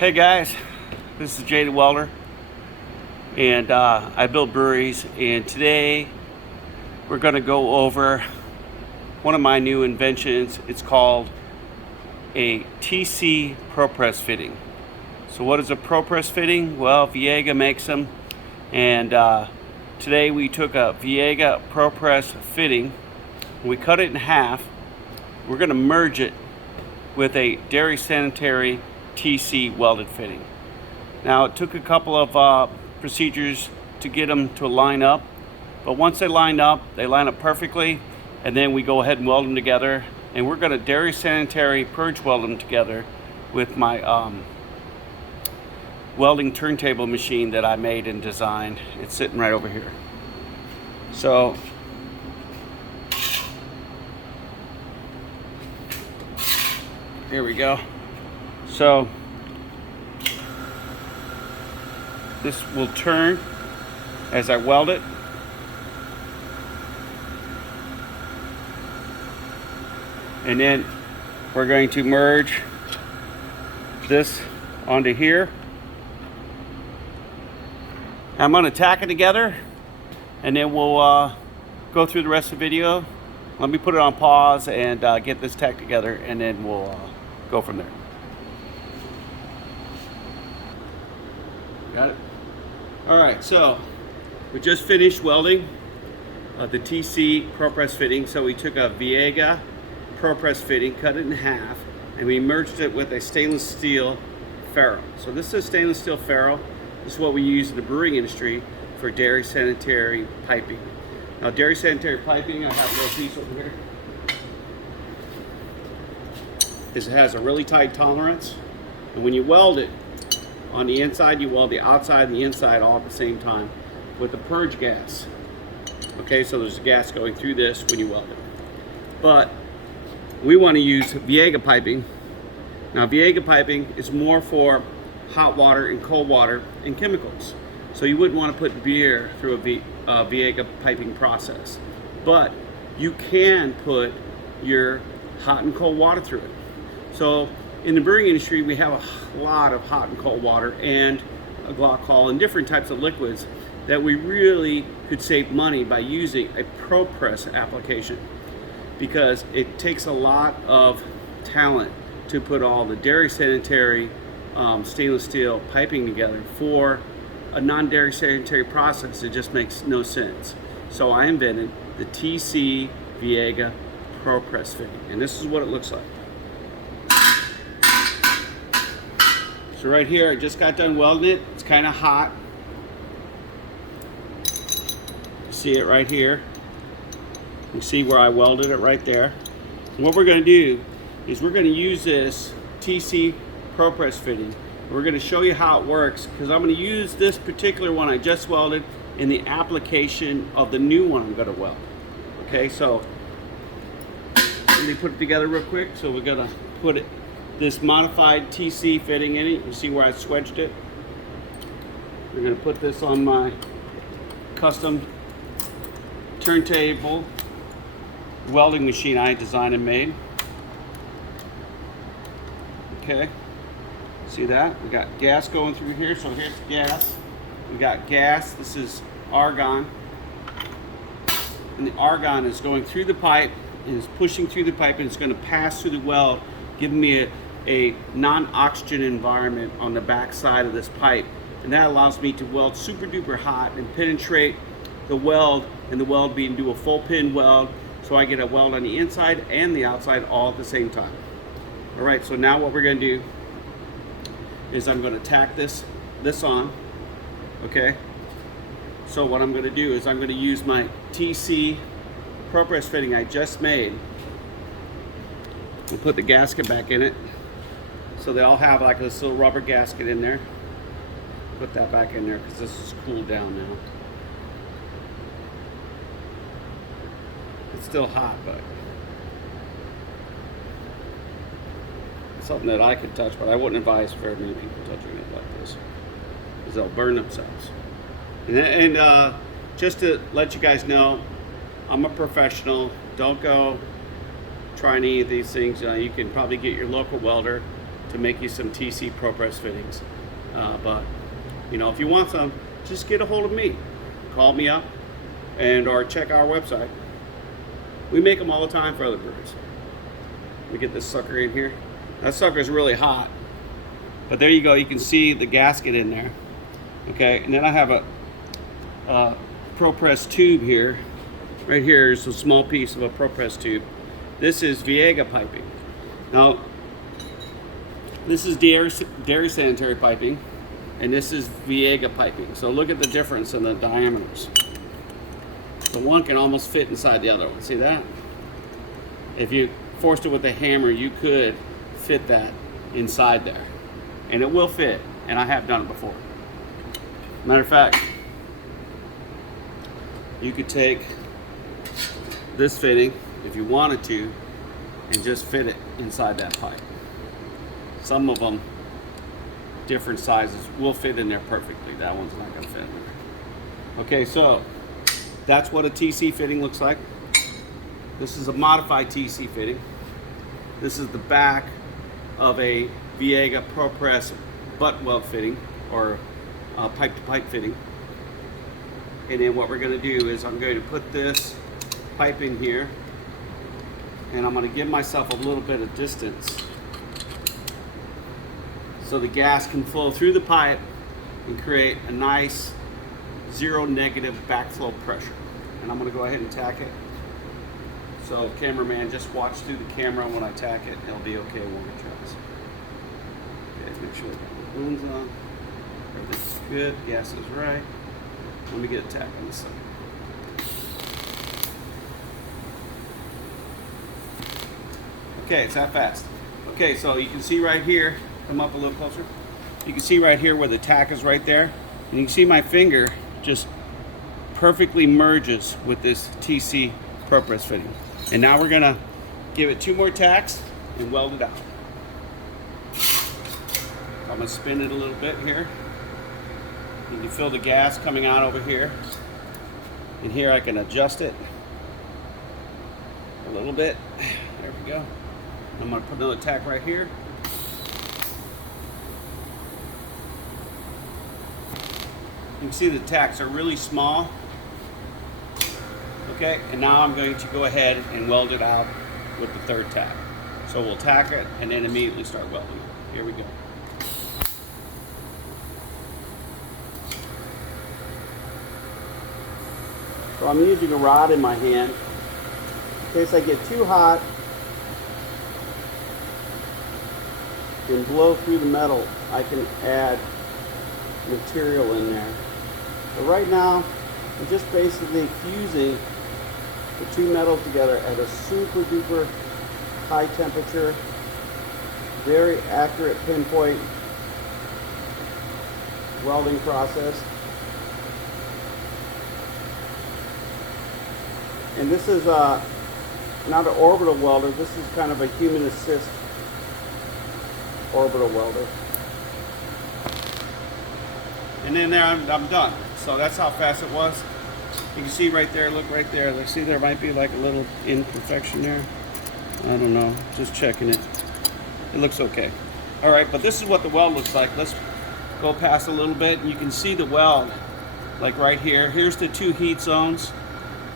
Hey guys, this is Jay the Welder, and I build breweries, and today we're going to go over one of my new inventions. It's called a TC Pro Press fitting. So what is a Pro Press fitting? Well, Viega makes them, and today we took a Viega Pro Press fitting and we cut it in half. We're going to merge it with a dairy sanitary TC welded fitting. Now it took a couple of procedures to get them to line up, but once they line up perfectly, and then we go ahead and weld them together, and we're going to dairy sanitary purge weld them together with my welding turntable machine that I made and designed. It's sitting right over here. So here we go. So this will turn as I weld it. And then we're going to merge this onto here. I'm going to tack it together, and then we'll go through the rest of the video. Let me put it on pause and get this tacked together, and then we'll go from there. Got it? Alright, so we just finished welding the TC Pro Press fitting. So we took a Viega Pro Press fitting, cut it in half, and we merged it with a stainless steel ferrule. So this is a stainless steel ferrule. This is what we use in the brewing industry for dairy sanitary piping. Now dairy sanitary piping, I have a little piece over here. This has a really tight tolerance, and when you weld it, on the inside you weld the outside and the inside all at the same time with the purge gas. Okay, so there's gas going through this when you weld it. But we want to use Viega piping. Now Viega piping is more for hot water and cold water and chemicals. So you wouldn't want to put beer through a Viega piping process. But you can put your hot and cold water through it. So in the brewing industry, we have a lot of hot and cold water and a glycol and different types of liquids that we really could save money by using a Pro Press application, because it takes a lot of talent to put all the dairy sanitary stainless steel piping together. For a non-dairy sanitary process, it just makes no sense. So I invented the TC Viega Pro Press fitting, and this is what it looks like. So right here, I just got done welding it. It's kind of hot. You see it right here. You see where I welded it right there. And what we're going to do is we're going to use this TC Pro Press fitting. We're going to show you how it works, because I'm going to use this particular one I just welded in the application of the new one I'm going to weld. Okay, so let me put it together real quick. So we're going to put this modified TC fitting in it. You see where I swedged it? We're going to put this on my custom turntable welding machine I designed and made. Okay, see that? We got gas going through here, so here's gas. We got gas, this is argon, and the argon is going through the pipe and is pushing through the pipe, and it's going to pass through the weld, giving me a non-oxygen environment on the back side of this pipe, and that allows me to weld super duper hot and penetrate the weld, and the weld being do a full pin weld, so I get a weld on the inside and the outside all at the same time. All right, so now what we're going to do is I'm going to tack this on. Okay, so what I'm going to do is I'm going to use my TC Pro Press fitting I just made and put the gasket back in it. So they all have like this little rubber gasket in there. Put that back in there because this is cooled down now. It's still hot, but it's something that I could touch, but I wouldn't advise very many people touching it like this, because they'll burn themselves. And just to let you guys know, I'm a professional. Don't go try any of these things. You can probably get your local welder to make you some TC Pro Press fittings. But you know, if you want some, just get a hold of me. Call me up or check our website. We make them all the time for other breweries. Let me get this sucker in here. That sucker's really hot. But there you go, you can see the gasket in there. Okay, and then I have a Pro Press tube here. Right here is a small piece of a Pro Press tube. This is Viega piping. Now, this is dairy sanitary piping, and this is Viega piping. So look at the difference in the diameters. The one can almost fit inside the other one. See that? If you forced it with a hammer, you could fit that inside there. And it will fit, and I have done it before. Matter of fact, you could take this fitting, if you wanted to, and just fit it inside that pipe. Some of them, different sizes, will fit in there perfectly. That one's not going to fit in there. Okay, so that's what a TC fitting looks like. This is a modified TC fitting. This is the back of a Viega Pro Press butt weld fitting, or pipe to pipe fitting. And then what we're going to do is I'm going to put this pipe in here, and I'm going to give myself a little bit of distance so the gas can flow through the pipe and create a nice zero negative backflow pressure. And I'm going to go ahead and tack it. So cameraman, just watch through the camera when I tack it. It'll be okay when it tries. Okay, make sure the balloon's on. Everything's good. Gas is right. Let me get a tack on this side. Okay, it's that fast. Okay, so you can see right here, come up a little closer. You can see right here where the tack is right there. And you can see my finger just perfectly merges with this TC Pro Press fitting. And now we're gonna give it 2 more tacks and weld it out. I'm gonna spin it a little bit here. You can feel the gas coming out over here. And here I can adjust it a little bit. There we go. I'm going to put another tack right here. You can see the tacks are really small. Okay, and now I'm going to go ahead and weld it out with the 3rd tack. So we'll tack it and then immediately start welding it. Here we go. So I'm using a rod in my hand in case I get too hot and blow through the metal. I can add material in there. But right now, I'm just basically fusing the 2 metals together at a super duper high temperature, very accurate pinpoint welding process. And this is not an orbital welder, this is kind of a human assist orbital welder. And then there I'm done. So that's how fast it was. You can see right there, look right there. Let's see, there might be like a little imperfection there. I don't know, just checking it. It looks okay. All right, but this is what the weld looks like. Let's go past a little bit. You can see the weld, like right here. Here's the 2 heat zones,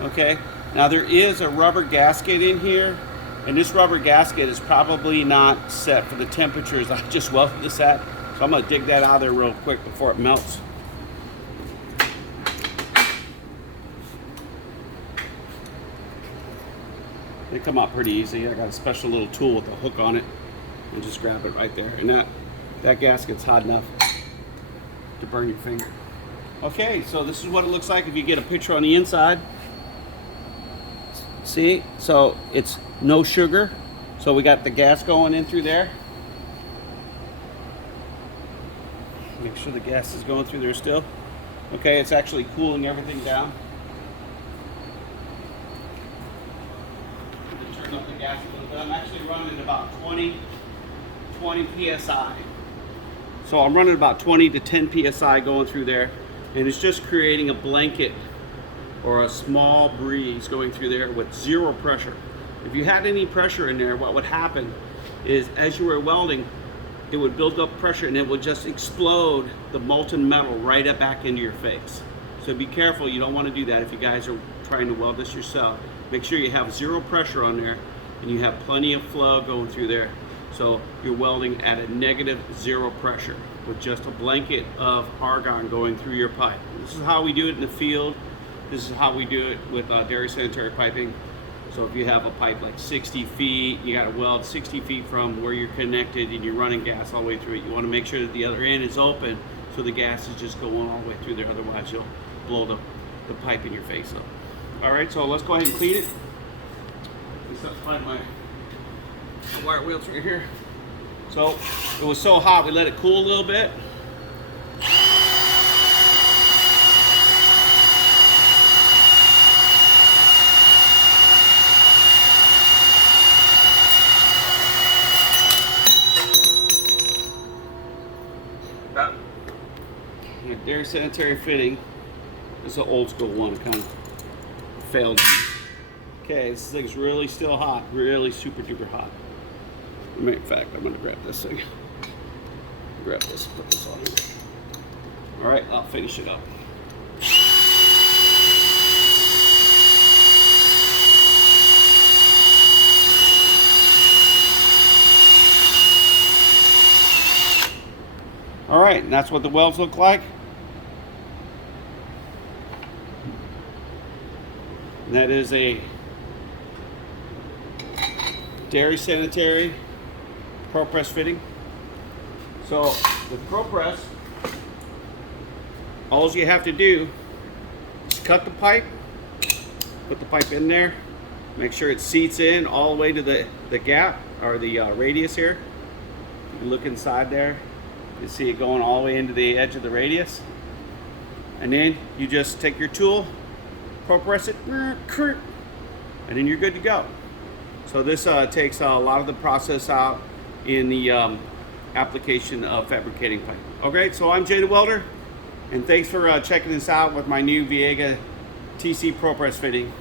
okay? Now there is a rubber gasket in here, and this rubber gasket is probably not set for the temperatures I just welded this at. So I'm gonna dig that out of there real quick before it melts. They come out pretty easy. I got a special little tool with a hook on it, and just grab it right there. And that gasket's hot enough to burn your finger. Okay, so this is what it looks like if you get a picture on the inside. See, so it's no sugar. So we got the gas going in through there. Make sure the gas is going through there still. Okay, it's actually cooling everything down. Turn up the gas a little bit. I'm actually running about 20 psi. So I'm running about 20 to 10 psi going through there, and it's just creating a blanket or a small breeze going through there with 0 pressure. If you had any pressure in there, what would happen is as you were welding, it would build up pressure and it would just explode the molten metal right up back into your face. So be careful, you don't want to do that if you guys are trying to weld this yourself. Make sure you have zero pressure on there and you have plenty of flow going through there. So you're welding at a -0 pressure with just a blanket of argon going through your pipe. This is how we do it in the field. This is how we do it with dairy sanitary piping. So if you have a pipe like 60 feet, you got to weld 60 feet from where you're connected and you're running gas all the way through it. You want to make sure that the other end is open so the gas is just going all the way through there. Otherwise you'll blow the pipe in your face up. All right, so let's go ahead and clean it. Let's find my wire wheels right here. So it was so hot, we let it cool a little bit. Dairy sanitary fitting. This is an old school one, kind of failed. Okay, this thing's really still hot, really super duper hot. In fact, I'm gonna grab this thing. Grab this, put this on here. All right, I'll finish it up. All right, and that's what the welds look like. And that is a dairy sanitary pro press fitting. So with pro press, all you have to do is cut the pipe, put the pipe in there, make sure it seats in all the way to the gap or the radius here. You can look inside there, you see it going all the way into the edge of the radius. And then you just take your tool, pro press it, and then you're good to go. So this takes a lot of the process out in the application of fabricating pipe. Okay, so I'm Jay the Welder, and thanks for checking this out with my new Viega TC Pro Press fitting.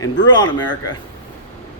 And brew on, America.